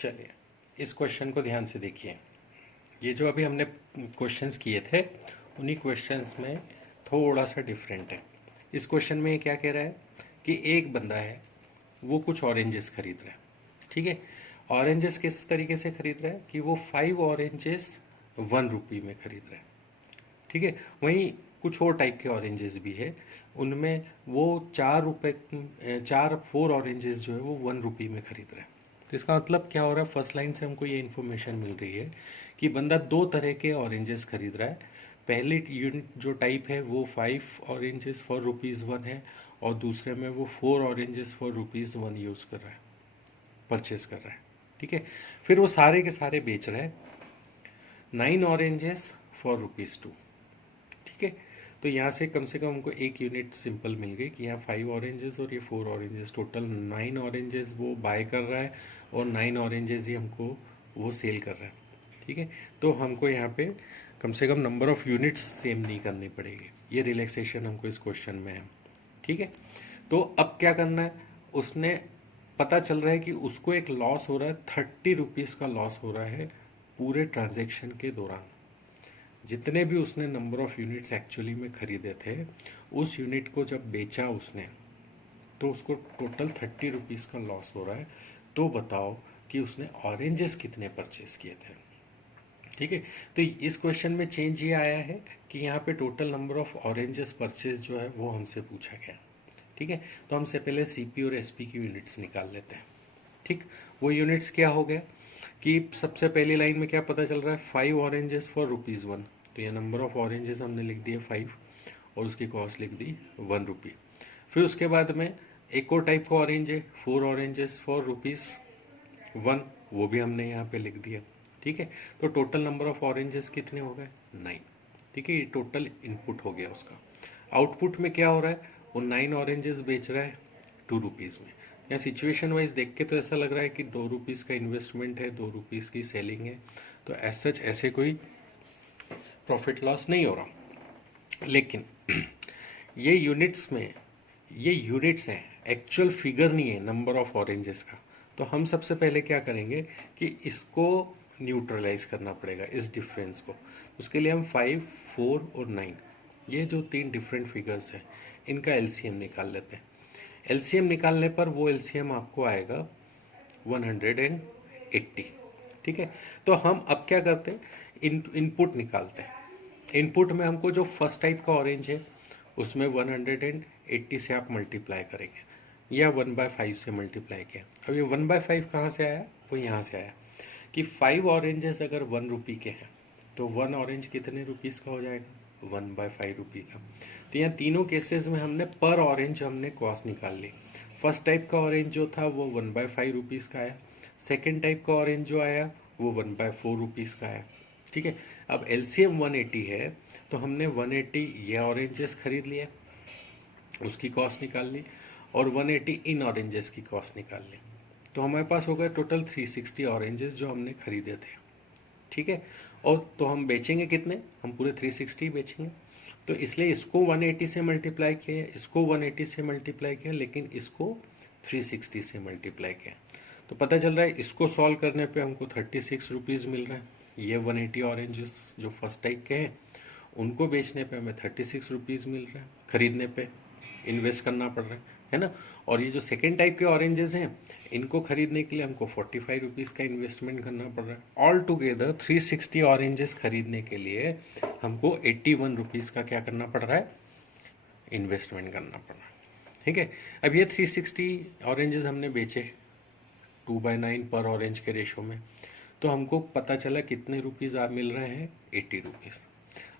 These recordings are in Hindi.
चलिए इस क्वेश्चन को ध्यान से देखिए। ये जो अभी हमने क्वेश्चंस किए थे उन्हीं क्वेश्चंस में थोड़ा सा डिफरेंट है। इस क्वेश्चन में ये क्या कह रहा है कि एक बंदा है, वो कुछ ऑरेंजेस खरीद रहा है। ठीक है, ऑरेंजेस किस तरीके से खरीद रहा है कि वो 5 ऑरेंजेस 1 रुपी में खरीद रहा है। ठीक है, वहीं कुछ और टाइप के ऑरेंजेस भी है, उनमें वो 4 ऑरेंजेस जो है वो 1 रुपी में खरीद रहा है। तो इसका मतलब क्या हो रहा है, फर्स्ट लाइन से हमको ये इन्फॉर्मेशन मिल रही है कि बंदा दो तरह के ऑरेंजेस खरीद रहा है। पहले यूनिट जो टाइप है वो 5 ऑरेंजेस फॉर ₹1 है, और दूसरे में वो 4 ऑरेंजेस फॉर ₹1 यूज़ कर रहा है, परचेज कर रहा है। ठीक है, फिर वो सारे के सारे बेच रहा है 9 ऑरेंजेस फॉर ₹2। ठीक है, तो यहाँ से कम हमको एक यूनिट सिंपल मिल गई कि यहाँ 5 ऑरेंजेस और ये 4 ऑरेंजेस, टोटल 9 ऑरेंजेस वो बाय कर रहा है और 9 ऑरेंजेस ही हमको वो सेल कर रहा है। ठीक है, तो हमको यहाँ पे कम से कम नंबर ऑफ यूनिट्स सेम नहीं करनी पड़ेगी। ये रिलैक्सेशन हमको इस क्वेश्चन में है। ठीक है, तो अब क्या करना है, उसने पता चल रहा है कि उसको एक लॉस हो रहा है, 30 रुपीज़ का लॉस हो रहा है पूरे ट्रांजेक्शन के दौरान। जितने भी उसने नंबर ऑफ यूनिट्स एक्चुअली में खरीदे थे, उस यूनिट को जब बेचा उसने तो उसको टोटल 30 रुपीज़ का लॉस हो रहा है। तो बताओ कि उसने ऑरेंजेस कितने परचेज किए थे। ठीक है, तो इस क्वेश्चन में चेंज ये आया है कि यहाँ पे total number of oranges purchase जो है वो हमसे पूछा गया। ठीक है, तो हमसे पहले सीपी और एसपी की यूनिट्स निकाल लेते हैं। ठीक, वो यूनिट्स क्या हो गया कि सबसे पहली लाइन में क्या पता चल रहा है, 5 ऑरेंजेस फॉर ₹1। तो ये नंबर ऑफ ऑरेंजेस हमने लिख दिए 5 और उसकी कॉस्ट लिख दी 1 रुपी। फिर उसके बाद में एक और टाइप का ऑरेंज है, 4 ऑरेंजेस फॉर ₹1, वो भी हमने यहाँ पे लिख दिया। ठीक है, तो टोटल नंबर ऑफ ऑरेंजेस कितने हो गए, 9। ठीक है, ये टोटल इनपुट हो गया उसका। आउटपुट में क्या हो रहा है, वो 9 ऑरेंजेस बेच रहा है 2 रुपीज़ में। यहाँ सिचुएशन वाइज देख के तो ऐसा लग रहा है कि 2 रुपीज़ का इन्वेस्टमेंट है, 2 रुपीज़ की सेलिंग है, तो एज सच ऐसे कोई प्रॉफिट लॉस नहीं हो रहा। लेकिन ये यूनिट्स में, ये यूनिट्स हैं, एक्चुअल फिगर नहीं है नंबर ऑफ ऑरेंजेस का। तो हम सबसे पहले क्या करेंगे कि इसको न्यूट्रलाइज करना पड़ेगा, इस डिफरेंस को। उसके लिए हम 5, 4 और 9, ये जो 3 डिफरेंट फिगर्स हैं, इनका एलसीएम निकाल लेते हैं। एलसीएम निकालने पर वो एलसीएम आपको आएगा 180। ठीक है, तो हम अब क्या करते हैं, इनपुट निकालते हैं। इनपुट में हमको जो फर्स्ट टाइप का ऑरेंज है उसमें 180 से आप मल्टीप्लाई करेंगे, या 1/5 से मल्टीप्लाई किया। अब ये 1/5 कहाँ से आया, वो यहाँ से आया कि 5 ऑरेंजेस अगर 1 रुपी के हैं तो 1 ऑरेंज कितने रुपीज़ का हो जाएगा, 1/5 रुपी का। तो यहाँ तीनों केसेस में हमने पर ऑरेंज हमने कॉस्ट निकाल ली। फर्स्ट टाइप का ऑरेंज जो था वो 1/5 रुपीज़ का आया, सेकेंड टाइप का ऑरेंज जो आया वो 1/4 रुपीज़ का आया। ठीक है, अब एलसीएम 180 है, तो हमने 180 ये ऑरेंजेस खरीद लिए, उसकी कॉस्ट निकाल ली, और 180 इन ऑरेंजेस की कॉस्ट निकाल ली। तो हमारे पास हो गए टोटल 360 ऑरेंजेस जो हमने खरीदे थे। ठीक है, और तो हम बेचेंगे कितने, हम पूरे 360 बेचेंगे। तो इसलिए इसको 180 से मल्टीप्लाई किया, इसको 180 से मल्टीप्लाई किया, लेकिन इसको 360 से मल्टीप्लाई किया। तो पता चल रहा है इसको सॉल्व करने पे हमको 36 रुपीज़ मिल रहा है। ये 180 ऑरेंजेस जो फर्स्ट टाइप के हैं उनको बेचने पे हमें 36 रुपीज़ मिल रहा है, खरीदने पे इन्वेस्ट करना पड़ रहा है ना। और ये जो सेकेंड टाइप के ऑरेंजेस हैं इनको खरीदने के लिए हमको 45 रुपीज़ का इन्वेस्टमेंट करना पड़ रहा है। ऑल टुगेदर 360 ऑरेंजेस खरीदने के लिए हमको 81 रुपीज़ का क्या करना पड़ रहा है, इन्वेस्टमेंट करना पड़ रहा है। ठीक है, अब ये 360 ऑरेंजेस हमने बेचे 2/9 पर ऑरेंज के रेशो में, तो हमको पता चला कितने रुपीज़ मिल रहे हैं, 80 रुपीज़।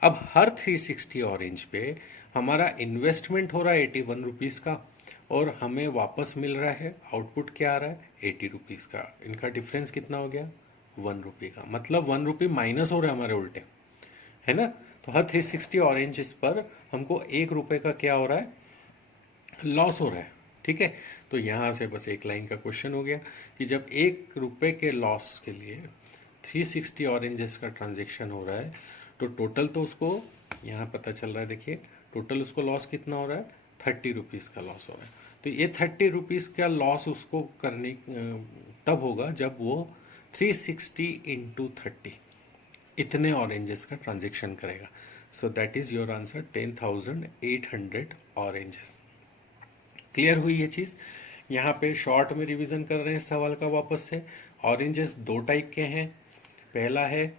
अब हर 360 ऑरेंज पे हमारा इन्वेस्टमेंट हो रहा है 81 रुपीज़ का, और हमें वापस मिल रहा है, आउटपुट क्या आ रहा है, 80 रुपीज़ का। इनका डिफरेंस कितना हो गया, 1 रुपये का। मतलब 1 रुपये माइनस हो रहा है हमारे उल्टे, है ना। तो हर 360 ऑरेंजेस पर हमको 1 रुपये का क्या हो रहा है, लॉस हो रहा है। ठीक है, तो यहाँ से बस एक लाइन का क्वेश्चन हो गया कि जब 1 रुपये के लॉस के लिए 360 ऑरेंजेस का ट्रांजेक्शन हो रहा है, तो टोटल तो उसको यहाँ पता चल रहा है, देखिए टोटल उसको लॉस कितना हो रहा है, 30 रुपीज़ का लॉस हो रहा है। तो ये 30 रुपीज़ का लॉस उसको करने तब होगा जब वो 360 इंटू 30 इतने ऑरेंजेस का ट्रांजेक्शन करेगा. So that is your answer 10,800 oranges. Clear हुई ये चीज. यहाँ पे शॉर्ट में रिवीजन कर रहे हैं सवाल का वापस से. ऑरेंजेस दो टाइप के हैं. पहला है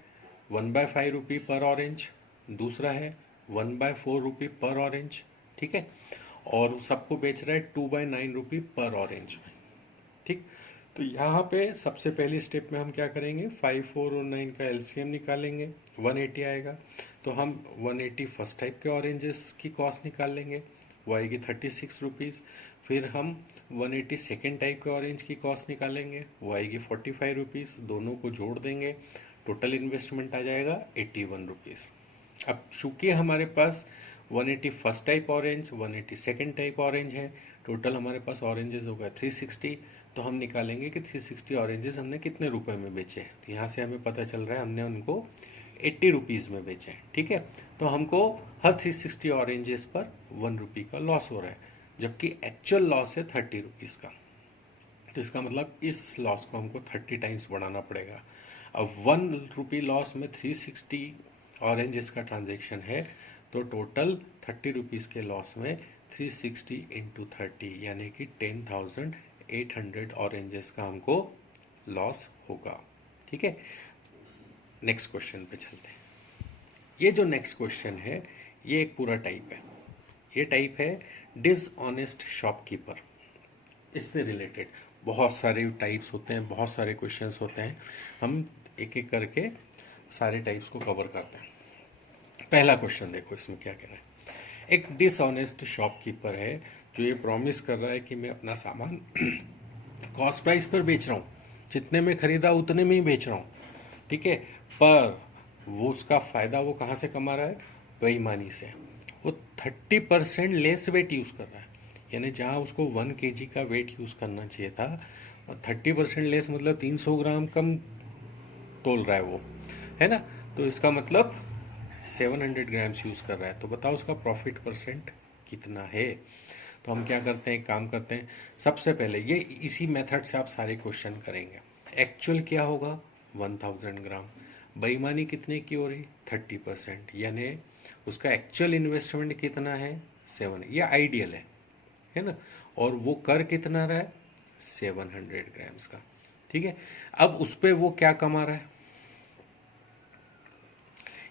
1/5 रुपी पर ऑरेंज, दूसरा है 1/4 रुपी पर ऑरेंज. ठीक है, और सबको बेच रहा है 2/9 रुपी पर ऑरेंज में. ठीक, तो यहाँ पे सबसे पहली स्टेप में हम क्या करेंगे, 5, 4 और 9 का एलसीएम निकालेंगे, 180 आएगा. तो हम 180 फर्स्ट टाइप के ऑरेंजेस की कॉस्ट निकाल लेंगे, वो आएगी 36 रुपीज़. फिर हम 180 सेकेंड टाइप के ऑरेंज की कॉस्ट निकालेंगे, वो आएगी 45 रुपीज़. दोनों को जोड़ देंगे, टोटल इन्वेस्टमेंट आ जाएगा 81 रुपीज़. अब चूंकि हमारे पास 180 first type orange, 180 second type orange है, टोटल हमारे पास ऑरेंजेस हो गया 360. तो हम निकालेंगे कि 360 ऑरेंजेस हमने कितने रुपए में बेचे हैं. तो यहाँ से हमें पता चल रहा है हमने उनको 80 रुपीज़ में बेचे हैं. ठीक है, तो हमको हर 360 ऑरेंजेस पर 1 रुपी का लॉस हो रहा है, जबकि एक्चुअल लॉस है 30 रुपीज़ का. तो इसका मतलब इस लॉस को हमको 30 टाइम्स बढ़ाना पड़ेगा. अब 1 रुपी लॉस में 360 ऑरेंजेस का ट्रांजेक्शन है, तो टोटल 30 रुपीज़ के लॉस में 360 इंटू 30 यानी कि 10,800 ऑरेंजेस का हमको लॉस होगा. ठीक है, नेक्स्ट क्वेश्चन पे चलते हैं. ये जो नेक्स्ट क्वेश्चन है ये एक पूरा टाइप है. ये टाइप है डिसऑनेस्ट शॉपकीपर. इससे रिलेटेड बहुत सारे टाइप्स होते हैं, बहुत सारे क्वेश्चंस होते हैं. हम एक एक करके सारे टाइप्स को कवर करते हैं. पहला क्वेश्चन देखो, इसमें क्या कह रहा है. एक डिसऑनेस्ट शॉपकीपर है जो ये प्रॉमिस कर रहा है कि मैं अपना सामान कॉस्ट प्राइस पर बेच रहा हूँ, जितने में खरीदा उतने में ही बेच रहा हूँ. ठीक है, पर वो उसका फ़ायदा वो कहाँ से कमा रहा है, बेईमानी से. वो 30% लेस वेट यूज़ कर रहा है, यानी जहाँ उसको 1 kg का वेट यूज़ करना चाहिए था, 30% लेस मतलब 300 ग्राम कम तोल रहा है वो, है ना. तो इसका मतलब 700 ग्राम्स यूज़ कर रहा है. तो बताओ उसका प्रॉफिट परसेंट कितना है. तो हम क्या करते हैं, एक काम करते हैं. सबसे पहले ये इसी मेथड से आप सारे क्वेश्चन करेंगे. एक्चुअल क्या होगा, 1000 ग्राम. बेईमानी कितने की हो रही, 30%, यानी उसका एक्चुअल इन्वेस्टमेंट कितना है, 7. ये आइडियल है ना. और वो कर कितना रहा है, 700 ग्राम्स का. ठीक है, अब उस पर वो क्या कमा रहा है,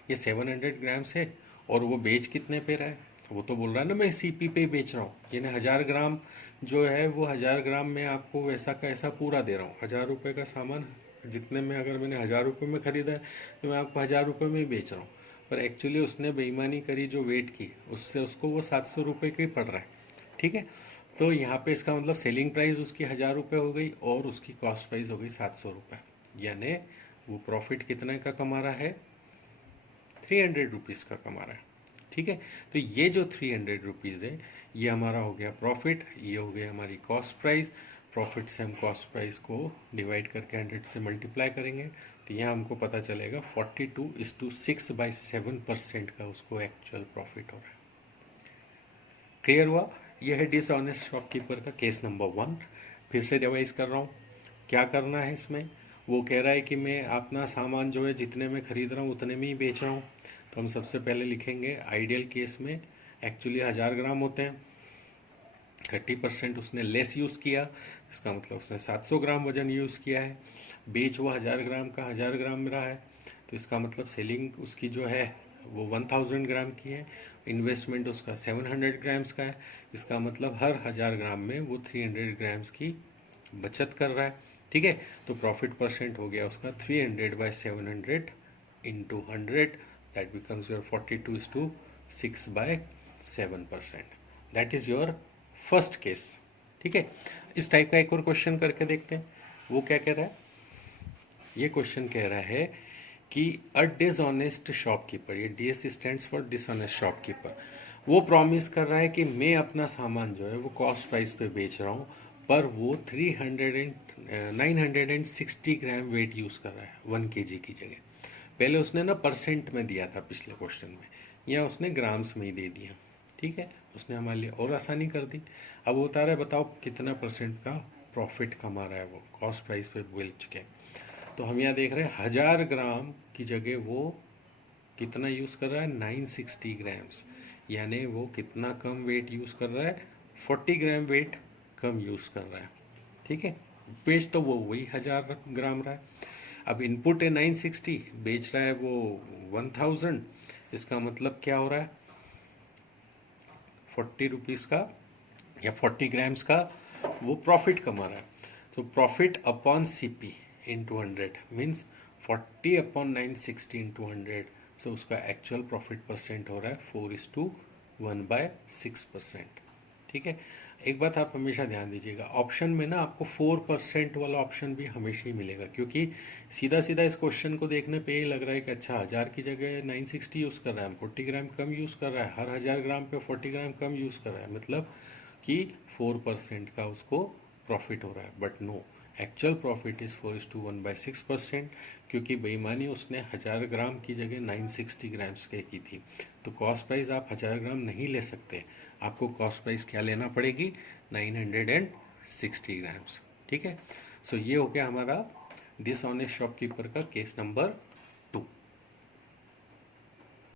ये 700 ग्राम्स है और वो बेच कितने पे रहा है. वो तो बोल रहा है ना मैं सीपी पे बेच रहा हूँ, यानी 1000 ग्राम जो है वो 1000 ग्राम में आपको वैसा का ऐसा पूरा दे रहा हूँ. 1000 रुपये का सामान जितने में, अगर मैंने 1000 रुपये में ख़रीदा है तो मैं आपको 1000 रुपये में ही बेच रहा हूँ. पर एक्चुअली उसने बेईमानी करी जो वेट की, उससे उसको वो 700 रुपये का ही पड़ रहा है. ठीक है, तो यहाँ पे इसका मतलब सेलिंग प्राइस उसकी 1000 रुपये हो गई और उसकी कॉस्ट प्राइस हो गई 700 रुपये, यानी वो प्रॉफिट कितने का कमा रहा है, 300 रुपीज़ का कमा रहा है. ठीक है, तो ये जो 300 रुपीज़ है ये हमारा हो गया प्रॉफिट, ये हो गया हमारी कॉस्ट प्राइस. प्रॉफिट से हम कॉस्ट प्राइस को डिवाइड करके 100 से मल्टीप्लाई करेंगे, तो यहाँ हमको पता चलेगा 42:6/7% का उसको एक्चुअल प्रॉफिट हो रहा है. क्लियर हुआ. यह है डिसऑनेस्ट शॉपकीपर का केस नंबर 1. फिर से रिवाइज कर रहा हूँ, क्या करना है इसमें. वो कह रहा है कि मैं अपना सामान जो है जितने में ख़रीद रहा हूँ उतने में ही बेच रहा हूँ. तो हम सबसे पहले लिखेंगे आइडियल केस में एक्चुअली 1000 ग्राम होते हैं, 30% उसने लेस यूज़ किया, इसका मतलब उसने 700 ग्राम वजन यूज़ किया है. बेच वो 1000 ग्राम का 1000 ग्राम में रहा है, तो इसका मतलब सेलिंग उसकी जो है वो 1000 ग्राम की है. इन्वेस्टमेंट उसका 700 ग्राम्स का है, इसका मतलब हर 1000 ग्राम में वो 300 ग्राम्स की बचत कर रहा है. ठीक है, तो प्रॉफिट परसेंट हो गया उसका 300/700 into 100, that becomes your 42:6/7%. That is your first case. ठीक है, इस टाइप का एक और क्वेश्चन करके देखते हैं. वो क्या कह रहा है, ये क्वेश्चन कह रहा है कि अ डिसऑनेस्ट शॉपकीपर, ये DS stands for dishonest shopkeeper, वो प्रॉमिस कर रहा है कि मैं अपना सामान जो है वो कॉस्ट प्राइस पे बेच रहा हूँ, पर वो 960 ग्राम वेट यूज़ कर रहा है 1 kg की जगह. पहले उसने ना परसेंट में दिया था पिछले क्वेश्चन में, या उसने ग्राम्स में ही दे दिया. ठीक है, उसने हमारे लिए और आसानी कर दी. अब वो बता रहा है बताओ कितना परसेंट का प्रॉफिट कमा रहा है वो कॉस्ट प्राइस पे बेच के. तो हम यहाँ देख रहे हैं 1000 ग्राम की जगह वो कितना यूज़ कर रहा है, 960 ग्राम्स, यानी वो कितना कम वेट यूज़ कर रहा है, 40 ग्राम वेट कम यूज़ कर रहा है। ठीक है, बेच तो वो वही 1000 ग्राम रहा है। अब इनपुट है 960, बेच रहा है वो 1000, इसका मतलब क्या हो रहा है, 40 रुपीज़ का या 40 ग्राम्स का वो प्रॉफिट कमा रहा है। तो profit upon CP into 100 means 40 upon 960 into 100, सो उसका एक्चुअल प्रॉफिट परसेंट हो रहा है 4:1/6%। ठीक है, एक बात आप हमेशा ध्यान दीजिएगा, ऑप्शन में ना आपको 4% वाला ऑप्शन भी हमेशा ही मिलेगा, क्योंकि सीधा सीधा इस क्वेश्चन को देखने पे ये लग रहा है कि अच्छा 1000 की जगह 960 यूज़ कर रहा है, 40 ग्राम कम यूज़ कर रहा है, हर 1000 ग्राम पे 40 ग्राम कम यूज़ कर रहा है, मतलब कि 4% का उसको प्रॉफिट हो रहा है। But no, actual profit is 4:1/6%, क्योंकि बेईमानी उसने 1000 ग्राम की जगह 960 ग्राम्स की थी। तो कॉस्ट प्राइस आप 1000 ग्राम नहीं ले सकते, आपको कॉस्ट प्राइस क्या लेना पड़ेगी, 960 ग्राम्स। ठीक है, सो ये हो गया हमारा डिसऑनेस्ट शॉपकीपर का केस नंबर